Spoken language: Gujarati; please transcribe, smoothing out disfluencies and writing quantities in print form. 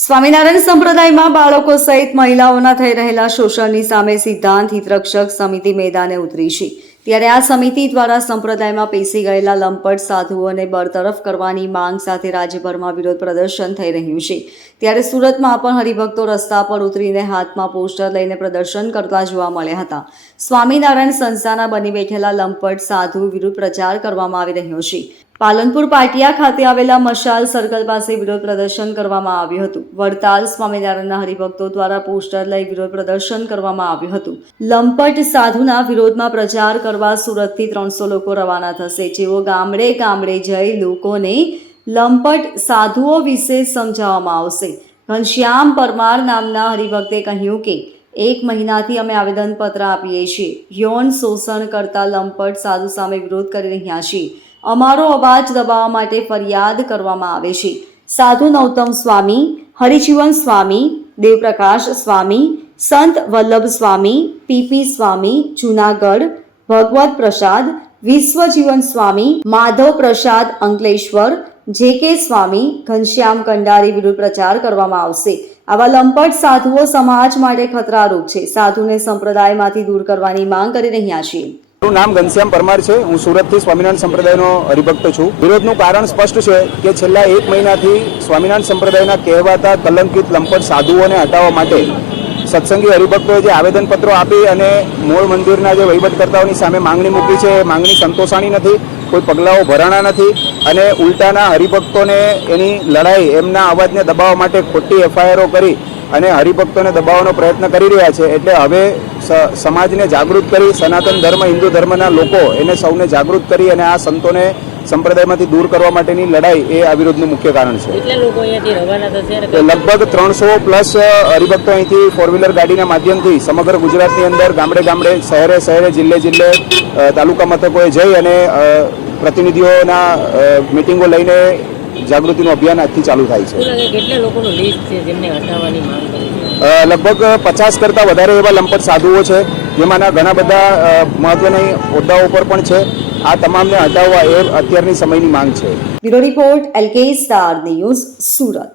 સ્વામિનારાયણ સંપ્રદાયમાં બાળકો સહિત મહિલાઓના થઈ રહેલા શોષણની સામે સિદ્ધાંત હિતરક્ષક સમિતિ મેદાને ઉતરી છે। ત્યારે આ સમિતિ દ્વારા સંપ્રદાયમાં પેસી ગયેલા લંપટ સાધુઓને બરતરફ કરવાની માંગ સાથે રાજ્યભરમાં વિરોધ પ્રદર્શન થઈ રહ્યું છે। ત્યારે સુરતમાં પણ હરિભક્તો રસ્તા પર ઉતરીને હાથમાં પોસ્ટર લઈને પ્રદર્શન કરતા જોવા મળ્યા હતા। સ્વામિનારાયણ સંસ્થાના બની બેઠેલા લંપટ સાધુ વિરુદ્ધ પ્રચાર કરવામાં આવી રહ્યો છે। પાલનપુર પાટિયા ખાતે આવેલા મશાલ સર્કલ પાસે વિરોધ પ્રદર્શન કરવામાં આવ્યું હતું। વડતાલ સ્વામિનારાયણના હરિભક્તો દ્વારા પોસ્ટર લઈ વિરોધ પ્રદર્શન કરવામાં આવ્યું હતું। લંપટ સાધુના વિરોધમાં પ્રચાર કરવા સુરતથી 300 લોકો રવાના થશે, જેઓ ગામડે ગામડે જઈ લોકોને લંપટ સાધુઓ વિશે સમજાવવામાં આવશે। ઘનશ્યામ પરમાર નામના હરિભક્તે કહ્યું કે 1 મહિનાથી અમે આવેદનપત્ર આપીએ છીએ, યૌન શોષણ કરતા લંપટ સાધુ સામે વિરોધ કરી રહ્યા છીએ। અમારો અવાજ દબાવવા માટે ફરિયાદ કરવામાં આવે છે। સાધુ નૌતમ સ્વામી, હરિજીવન સ્વામી, દેવપ્રકાશ સ્વામી, સંત વલ્લભ સ્વામી, પીપી સ્વામી, જૂનાગઢ, ભગવત પ્રસાદ, વિશ્વજીવન સ્વામી, માધવ પ્રસાદ અંકલેશ્વર, જે.કે. સ્વામી, ઘનશ્યામ કંડારી વિરુદ્ધ પ્રચાર કરવામાં આવશે। આવા લંપટ સાધુઓ સમાજ માટે ખતરારૂપ છે। સાધુને સંપ્રદાયમાંથી દૂર કરવાની માંગ કરી રહ્યા છીએ। મારું નામ ઘનશ્યામ પરમાર છે। હું સુરતથી સ્વામિનારાયણ સંપ્રદાયનો હરિભક્ત છું। વિરોધનું કારણ સ્પષ્ટ છે કે છેલ્લા 1 મહિનાથી સ્વામિનારાયણ સંપ્રદાયના કહેવાતા કલંકિત લંપટ સાધુઓને હટાવવા માટે સત્સંગી હરિભક્તોએ જે આવેદનપત્રો આપી અને મૂળ મંદિરના જે વહીવટકર્તાઓની સામે માંગણી મૂકી છે, એ માંગણી સંતોષાણી નથી, કોઈ પગલાઓ ભરાણા નથી અને ઉલટાના હરિભક્તોને એની લડાઈ, એમના અવાજને દબાવવા માટે ખોટી એફઆઈઆરો કરી અને હરિભક્તોને દબાવવાનો પ્રયત્ન કરી રહ્યા છે। એટલે હવે સમાજને જાગૃત કરી, સનાતન ધર્મ, હિન્દુ ધર્મના લોકો એને સૌને જાગૃત કરી અને આ સંતોને સંપ્રદાયમાંથી દૂર કરવા માટેની લડાઈ એ આ વિરોધનું મુખ્ય કારણ છે। લગભગ 300+ હરિભક્તો અહીંથી 4-વ્હીલર ગાડીના માધ્યમથી સમગ્ર ગુજરાતની અંદર ગામડે ગામડે, શહેરે શહેરે, જિલ્લે જિલ્લે, તાલુકા મથકોએ જઈ અને પ્રતિનિધિઓના મિટિંગો લઈને જાગૃતિનું અભિયાન આજથી ચાલુ થાય છે। કેટલા લોકોનું લિસ્ટ છે જેમને હટાવવાની માંગ કરી છે? લગભગ 50 કરતાં વધારે એવા લંપટ સાધુઓ છે, જેમાંના ઘણા બધા મહત્વના હોદ્દાઓ પર પણ છે। આ તમામને હટાવવા એ અત્યારની સમયની માંગ છે। Bureau report, LK star news, Surat.